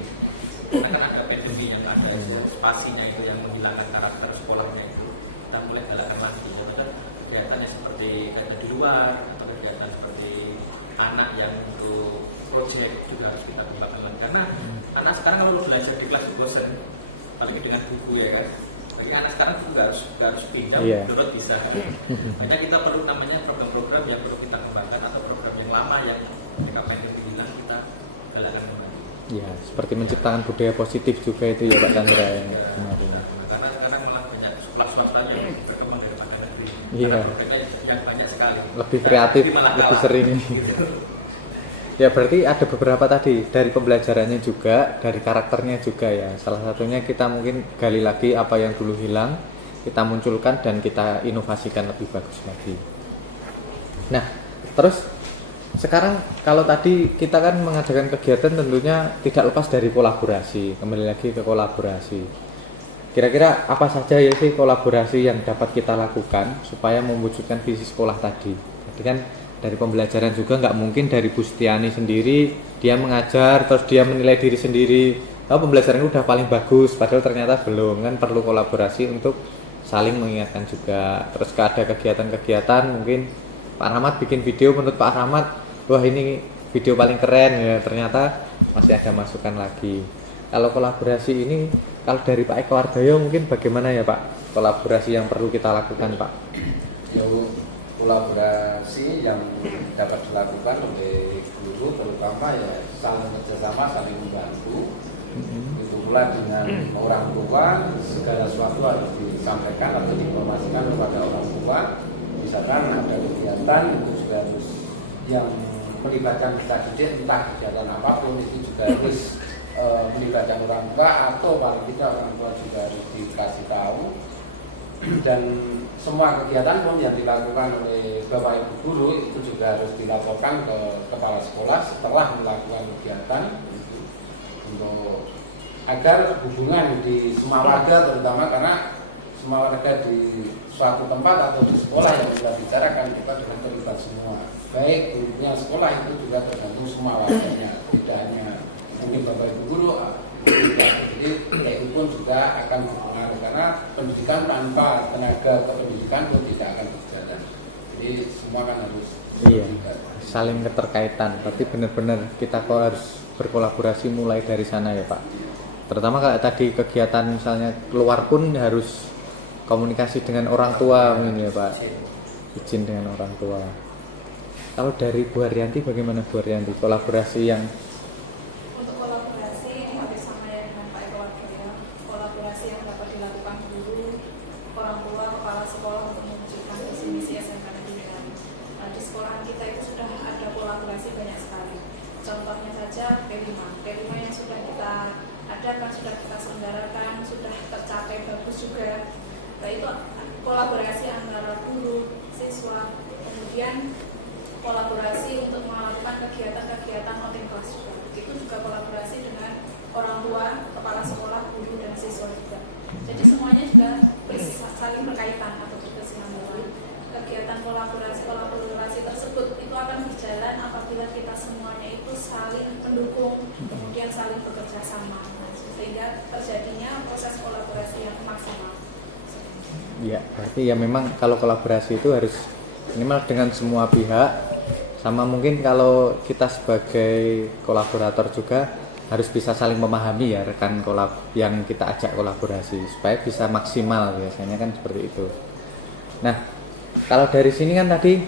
Karena kan ada PDB yang ada spasinya itu yang menghilangkan karakter sekolahnya itu. Kita mulai galakan lagi. Jadi kan kegiatannya seperti kegiatan di luar atau kegiatan seperti anak yang untuk proyek juga harus kita kembangkan karena anak sekarang kalau belajar di kelas bosan apalagi dengan buku ya kan Bagi anak sekarang itu nggak harus pinjam, Iya. download bisa. Hanya kita perlu namanya program-program yang perlu kita kembangkan atau program yang lama yang apa yang dibilang kita galakkan kembali. Ya, seperti menciptakan budaya positif juga itu ya Pak Chandra yang kemarin. Karena sekarang malah banyak sekolah swastanya yang berkembang daripada negeri. Iya. Karena programnya yang banyak sekali. Lebih kreatif, Jadi malah lebih kalah. sering. Gitu. Ya berarti ada beberapa tadi dari pembelajarannya juga, dari karakternya juga ya. Salah satunya kita mungkin gali lagi apa yang dulu hilang, kita munculkan dan kita inovasikan lebih bagus lagi. Nah, terus sekarang kalau tadi kita kan mengadakan kegiatan tentunya tidak lepas dari kolaborasi. Kembali lagi ke kolaborasi. Kira-kira apa saja ya sih kolaborasi yang dapat kita lakukan supaya mewujudkan visi sekolah tadi? Jadi kan dari pembelajaran juga nggak mungkin dari Bu Setiani sendiri dia mengajar terus dia menilai diri sendiri. Oh pembelajaran udah paling bagus, padahal ternyata belum, kan perlu kolaborasi untuk saling mengingatkan juga. Terus ada kegiatan-kegiatan mungkin Pak Rahmat bikin video, menurut Pak Rahmat wah ini video paling keren ya, ternyata masih ada masukan lagi. Kalau kolaborasi ini kalau dari Pak Eko Ardayo mungkin bagaimana ya Pak kolaborasi yang perlu kita lakukan Pak? Kolaborasi yang dapat dilakukan oleh guru terutama ya saling kerjasama, saling membantu. Itu pula dengan orang tua, segala sesuatu harus disampaikan atau diinformasikan kepada orang tua. Misalkan ada kegiatan itu juga harus yang melibatkan kita didik, entah kegiatan apapun itu juga harus melibatkan orang tua atau paling tidak orang tua juga harus dikasih tahu. Dan semua kegiatan pun yang dilakukan oleh Bapak Ibu guru itu juga harus dilaporkan ke kepala sekolah setelah melakukan kegiatan untuk agar hubungan di semua warga terutama karena semua warga di suatu tempat atau di sekolah yang sudah bicarakan kita sudah terlibat semua, baik gurunya sekolah itu juga tergantung semua warganya, tidak hanya mungkin Bapak Ibu guru jadi itu pun juga akan berpengaruh karena pendidikan tanpa tenaga kependidikan pun tidak akan berjalan. Jadi semua kan harus saling keterkaitan. Berarti benar-benar kita kok harus berkolaborasi mulai dari sana ya Pak. Terutama kalau tadi kegiatan misalnya keluar pun harus komunikasi dengan orang tua mungkin ya Pak. Izin dengan orang tua. Kalau dari Bu Haryanti bagaimana Bu Haryanti kolaborasi yang sudah kita selenggarakan, sudah tercapai bagus juga. Nah itu kolaborasi antara guru, siswa, kemudian kolaborasi untuk melakukan kegiatan-kegiatan outing kelas juga. Itu juga kolaborasi dengan orang tua, kepala sekolah, guru dan siswa juga. Jadi semuanya juga saling berkaitan atau berkesinambungan. Kegiatan kolaborasi tersebut itu akan berjalan apabila kita semuanya itu saling mendukung, kemudian saling bekerja sama. Sehingga terjadinya proses kolaborasi yang maksimal. Ya, berarti ya memang kalau kolaborasi itu harus minimal dengan semua pihak. Sama mungkin kalau kita sebagai kolaborator juga harus bisa saling memahami ya rekan yang kita ajak kolaborasi supaya bisa maksimal biasanya kan seperti itu. Nah, kalau dari sini kan tadi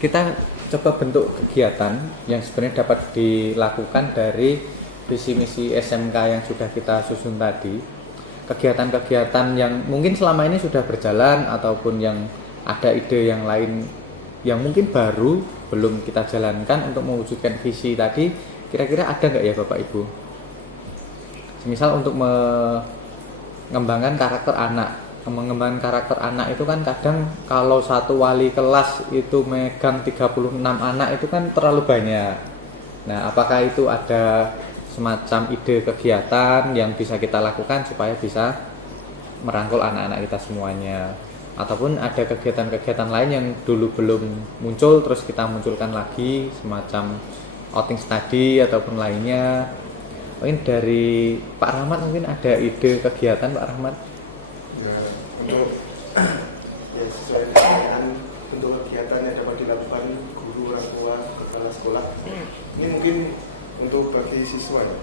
kita coba bentuk kegiatan yang sebenarnya dapat dilakukan dari visi misi SMK yang sudah kita susun tadi, kegiatan-kegiatan yang mungkin selama ini sudah berjalan ataupun yang ada ide yang lain yang mungkin baru belum kita jalankan untuk mewujudkan visi tadi, kira-kira ada nggak ya Bapak Ibu? Misal untuk mengembangkan karakter anak itu kan kadang kalau satu wali kelas itu megang 36 anak itu kan terlalu banyak. Nah, apakah itu ada semacam ide kegiatan yang bisa kita lakukan supaya bisa merangkul anak-anak kita semuanya, ataupun ada kegiatan-kegiatan lain yang dulu belum muncul terus kita munculkan lagi semacam outing study ataupun lainnya. Mungkin dari Pak Rahmat mungkin ada ide kegiatan Pak Rahmat? Nah, untuk sesuai dengan bentuk kegiatan yang dapat dilakukan guru, orang tua, kepala sekolah, ini mungkin untuk bagi siswa ya.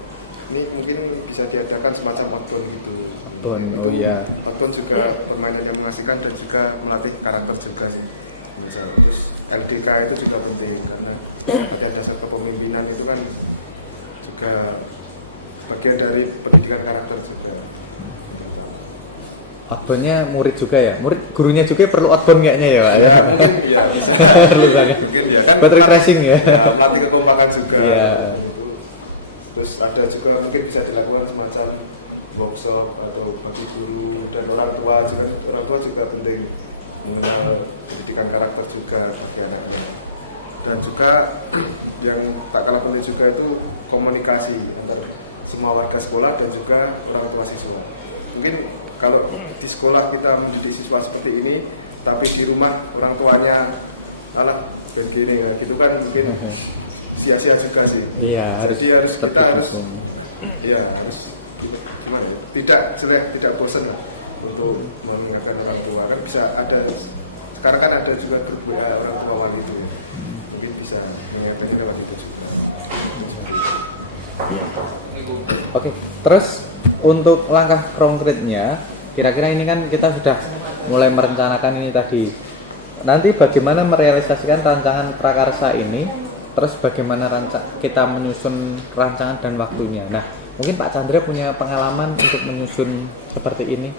ini mungkin bisa diadakan semacam outbound gitu. Oh iya. Outbound juga permainan yang mengasihkan dan juga melatih karakter juga sih. Terus LDK itu juga penting karena latihan dasar kepemimpinan itu kan juga bagian dari pendidikan karakter juga. Outboundnya murid juga ya? Murid gurunya juga perlu outbound kayaknya ya Pak? Ya, Mungkin ya bisa. perlu banget. Mungkin ya kan. Buat refreshing ya? Melatih kekompakan juga. Iya. Terus ada juga mungkin bisa dilakukan semacam workshop atau bagi guru dan orang tua juga. Orang tua juga penting mengenal pendidikan karakter juga bagi anaknya. Dan juga yang tak kalah penting juga itu komunikasi antara semua warga sekolah dan juga orang tua siswa. Mungkin kalau di sekolah kita mendidik siswa seperti ini, tapi di rumah orang tuanya anak begini, ya, gitu kan mungkin sia-sia juga sih. Iya, Jadi harus tetap kita harus, didukung. ya harus gimana ya? Tidak bosan lah untuk mengingatkan orang tua. Kan bisa ada sekarang kan ada juga grup orang tua wali itu, mungkin bisa mengingatkan kita lagi juga. Oke, terus untuk langkah konkretnya, kira-kira ini kan kita sudah mulai merencanakan ini tadi. Nanti bagaimana merealisasikan rancangan prakarsa ini, terus bagaimana kita menyusun rancangan dan waktunya. Nah, mungkin Pak Chandra punya pengalaman untuk menyusun seperti ini,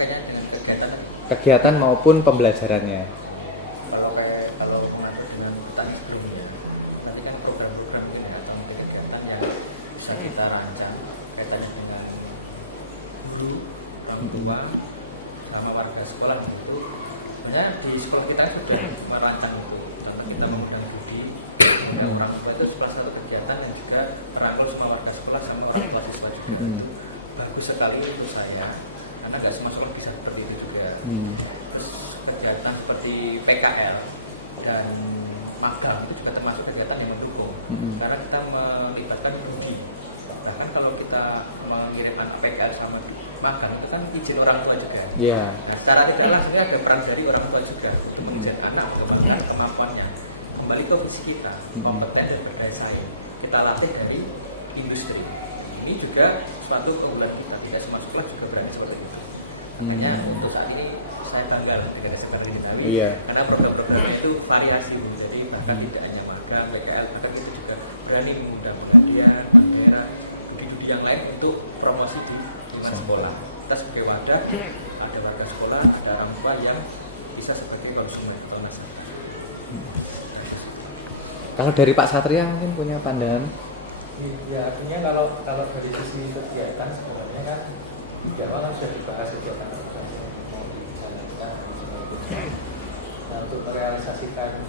Kayaknya dengan kegiatan maupun pembelajarannya. kalau mengatur dengan petani sebelumnya, nanti kan program-program itu atau kegiatan yang bisa kita rancang kaitannya dengan guru, orang tua, sama warga sekolah itu. Sebenarnya di sekolah kita sudah merancang itu, contoh kita menggunakan budi, orang tua itu salah satu kegiatan yang juga merangkul semua warga sekolah sama orang tua siswa juga. Bagus sekali untuk saya, karena nggak semua sekolah bisa seperti itu juga. Terus kegiatan seperti PKL dan magang itu juga termasuk kegiatan yang mendukung, karena kita melibatkan rugi. Bahkan kalau kita mengirim anak PKL sama magang itu kan izin orang tua juga. Iya. Nah, secara tidak langsung ada peran dari orang tua juga untuk mengajar anak mengembangkan kemampuannya. Kembali ke visi kita, kompeten dan berdaya saing. Kita latih dari industri. Ini juga suatu keunggulan kita. Tidak semua sekolah juga berani seperti itu. Makanya untuk saat ini saya bangga dengan sekarang ini kami, karena program-programnya itu variasi, jadi bahkan tidak hanya magang, PKL, bahkan itu juga berani mengundang media, daerah, studi yang lain untuk promosi di lingkungan sekolah. Kita sebagai wadah, ada warga sekolah, ada orang tua yang bisa sebagai konsumen atau nasabah. Kalau dari Pak Satria mungkin punya pandangan. Ya, artinya kalau dari sisi kegiatan sebenarnya kan di awal kan sudah dibahas kegiatan apa yang mau dijalankan. Nah, untuk merealisasikan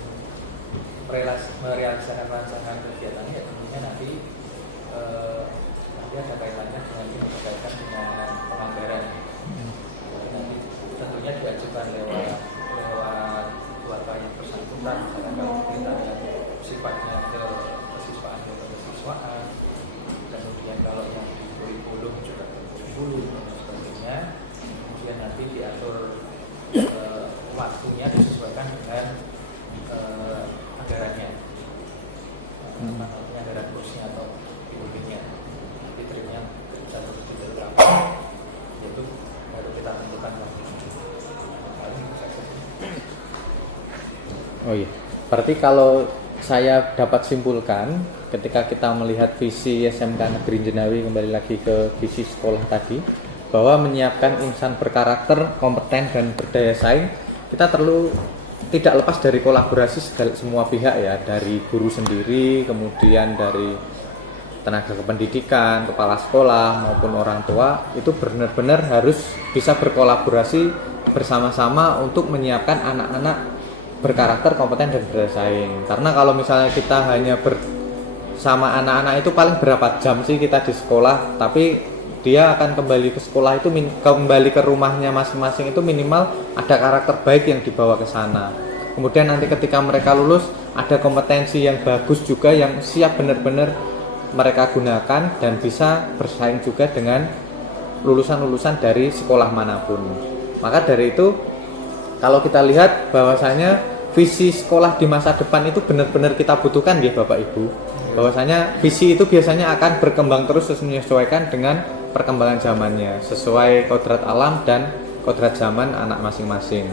rancangan kegiatannya ya tentunya nanti ada kaitannya dengan ini berkaitan dengan penganggaran. Nanti tentunya diajukan lewat keluarga yang bersangkutan, misalkan kalau kita sifatnya ke kesiswaan ke kesiswaan, kemudian kalau yang di kurikulum juga kurikulum dan sebagainya, kemudian nanti diatur waktunya disesuaikan dengan anggarannya, anggaran kursnya atau IUP-nya, nanti tripnya jatuh ke berapa, itu baru kita tentukan waktunya. Oh iya, berarti kalau saya dapat simpulkan ketika kita melihat visi SMK Negeri Jenawi, kembali lagi ke visi sekolah tadi, bahwa menyiapkan insan berkarakter, kompeten dan berdaya saing, kita perlu tidak lepas dari kolaborasi semua pihak ya, dari guru sendiri, kemudian dari tenaga kependidikan, kepala sekolah maupun orang tua, itu benar-benar harus bisa berkolaborasi bersama-sama untuk menyiapkan anak-anak berkarakter, kompeten dan bersaing. Karena kalau misalnya kita hanya bersama anak-anak itu paling berapa jam sih kita di sekolah, tapi dia akan kembali ke sekolah itu kembali ke rumahnya masing-masing itu minimal ada karakter baik yang dibawa ke sana. Kemudian nanti ketika mereka lulus ada kompetensi yang bagus juga yang siap benar-benar mereka gunakan dan bisa bersaing juga dengan lulusan-lulusan dari sekolah manapun. Maka dari itu kalau kita lihat bahwasanya visi sekolah di masa depan itu benar-benar kita butuhkan ya Bapak Ibu. bahwasanya visi itu biasanya akan berkembang terus menyesuaikan dengan perkembangan zamannya, sesuai kodrat alam dan kodrat zaman anak masing-masing.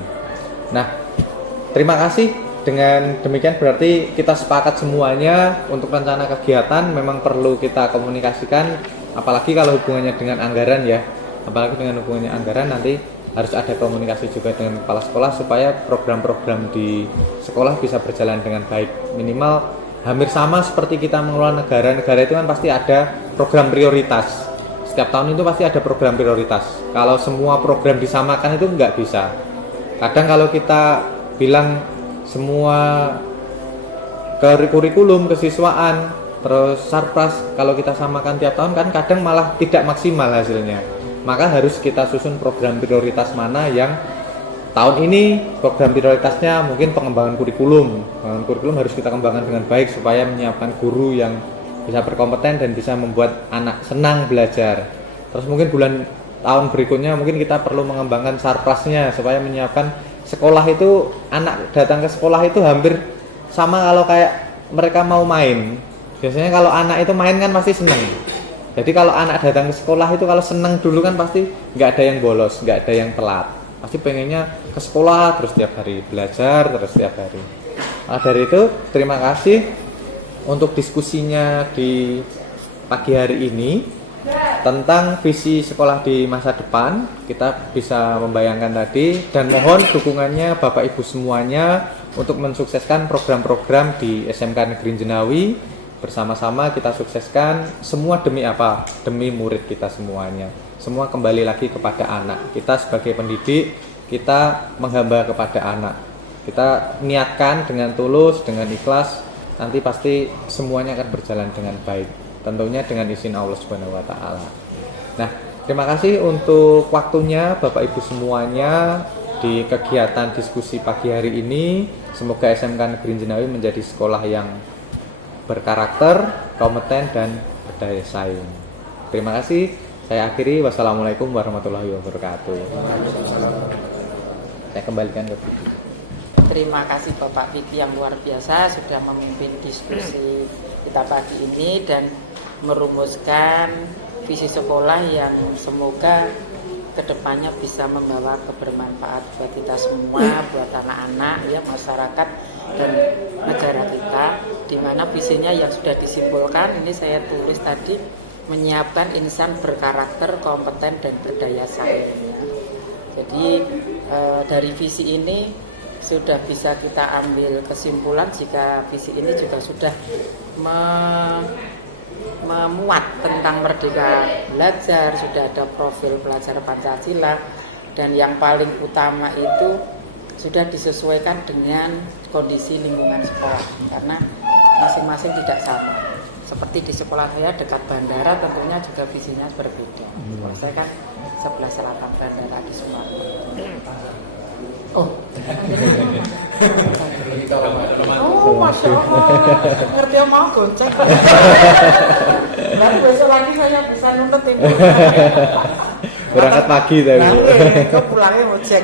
Nah, terima kasih. Dengan demikian berarti kita sepakat semuanya untuk rencana kegiatan memang perlu kita komunikasikan, apalagi kalau hubungannya dengan anggaran ya. Apalagi dengan hubungannya anggaran nanti harus ada komunikasi juga dengan kepala sekolah supaya program-program di sekolah bisa berjalan dengan baik. Minimal hampir sama seperti kita mengelola negara. Negara itu kan pasti ada program prioritas. Setiap tahun itu pasti ada program prioritas. Kalau semua program disamakan itu nggak bisa. Kadang kalau kita bilang semua kurikulum, kesiswaan, terus sarpras kalau kita samakan tiap tahun kan kadang malah tidak maksimal hasilnya. Maka harus kita susun program prioritas mana yang tahun ini program prioritasnya mungkin pengembangan kurikulum. Pengembangan kurikulum harus kita kembangkan dengan baik supaya menyiapkan guru yang bisa berkompeten dan bisa membuat anak senang belajar. Terus mungkin tahun berikutnya mungkin kita perlu mengembangkan sarprasnya supaya menyiapkan sekolah itu, anak datang ke sekolah itu hampir sama kalau kayak mereka mau main. Biasanya kalau anak itu main kan pasti senang. Jadi kalau anak datang ke sekolah itu kalau senang dulu kan pasti nggak ada yang bolos, nggak ada yang telat. Pasti pengennya ke sekolah terus tiap hari, belajar terus tiap hari. Nah, dari itu terima kasih untuk diskusinya di pagi hari ini tentang visi sekolah di masa depan. Kita bisa membayangkan tadi dan mohon dukungannya Bapak Ibu semuanya untuk mensukseskan program-program di SMK Negeri Jenawi. Bersama-sama kita sukseskan, semua demi apa? Demi murid kita semuanya. Semua kembali lagi kepada anak. Kita sebagai pendidik, kita menghamba kepada anak. Kita niatkan dengan tulus, dengan ikhlas, nanti pasti semuanya akan berjalan dengan baik. Tentunya dengan izin Allah Subhanahu wa taala. Nah, terima kasih untuk waktunya Bapak Ibu semuanya di kegiatan diskusi pagi hari ini. Semoga SMK Negeri Jenawi menjadi sekolah yang berkarakter, kompeten, dan berdaya saing. Terima kasih. Saya akhiri. Wassalamualaikum warahmatullahi wabarakatuh. Saya kembalikan ke Vicky. Terima kasih Bapak Vicky yang luar biasa sudah memimpin diskusi kita pagi ini dan merumuskan visi sekolah yang semoga kedepannya bisa membawa kebermanfaat buat kita semua, buat anak-anak, ya masyarakat dan negara kita, di mana visinya yang sudah disimpulkan ini saya tulis tadi, menyiapkan insan berkarakter, kompeten dan berdaya saing. Jadi dari visi ini sudah bisa kita ambil kesimpulan jika visi ini juga sudah memuat tentang merdeka belajar, sudah ada profil pelajar Pancasila, dan yang paling utama itu sudah disesuaikan dengan kondisi lingkungan sekolah karena masing-masing tidak sama. Seperti di sekolah saya dekat bandara, tentunya juga visinya berbeda. Kalau saya kan sebelah selatan bandara di Sumargo. Oh, masya Allah, ngerti mau gonceng. Lalu besok lagi saya bisa nuntut ibu. Berangkat pagi tadi. Kok pulangnya ojek.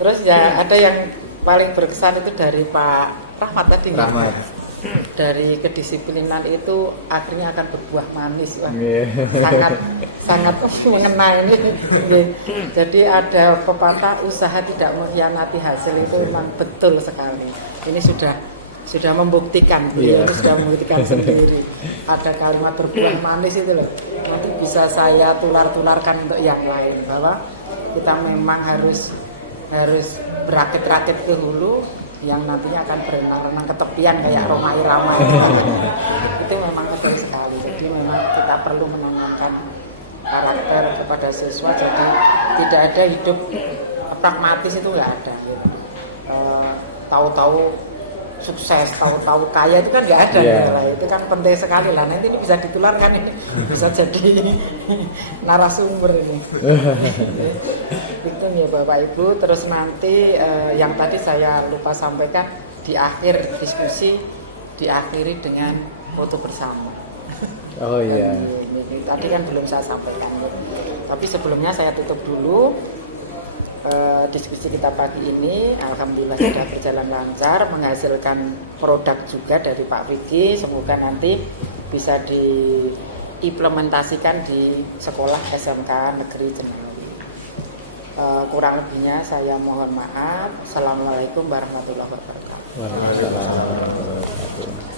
Terus ya ada yang paling berkesan itu dari Pak Rahmat tadi. Rahmat. Dari kedisiplinan itu akhirnya akan berbuah manis, Pak. sangat mengena ini. Jadi ada pepatah usaha tidak mengkhianati hasil, itu memang betul sekali. Ini sudah membuktikan, beliau sudah membuktikan sendiri. Ada kalimat berbuah manis itu loh. Nanti bisa saya tularkan untuk yang lain bahwa kita memang harus berakit-rakit ke hulu yang nantinya akan berenang-renang ke tepian kayak Roma Irama itu memang betul sekali. Jadi memang kita perlu menanamkan karakter kepada siswa, jadi tidak ada hidup pragmatis, itu nggak ada. Tahu-tahu sukses, tahu-tahu kaya itu kan nggak ada. Itu kan penting sekali lah. Nanti ini bisa ditularkan, ini bisa jadi narasumber ini. Itu ya Bapak Ibu. Terus nanti yang tadi saya lupa sampaikan, di akhir diskusi diakhiri dengan foto bersama. Oh iya. Tadi kan belum saya sampaikan. Tapi sebelumnya saya tutup dulu diskusi kita pagi ini alhamdulillah sudah berjalan lancar, menghasilkan produk juga dari Pak Vicky. Semoga nanti bisa diimplementasikan di sekolah SMK Negeri Jenawi. Kurang lebihnya saya mohon maaf. Assalamualaikum warahmatullahi wabarakatuh. Waalaikumsalam warahmatullahi wabarakatuh.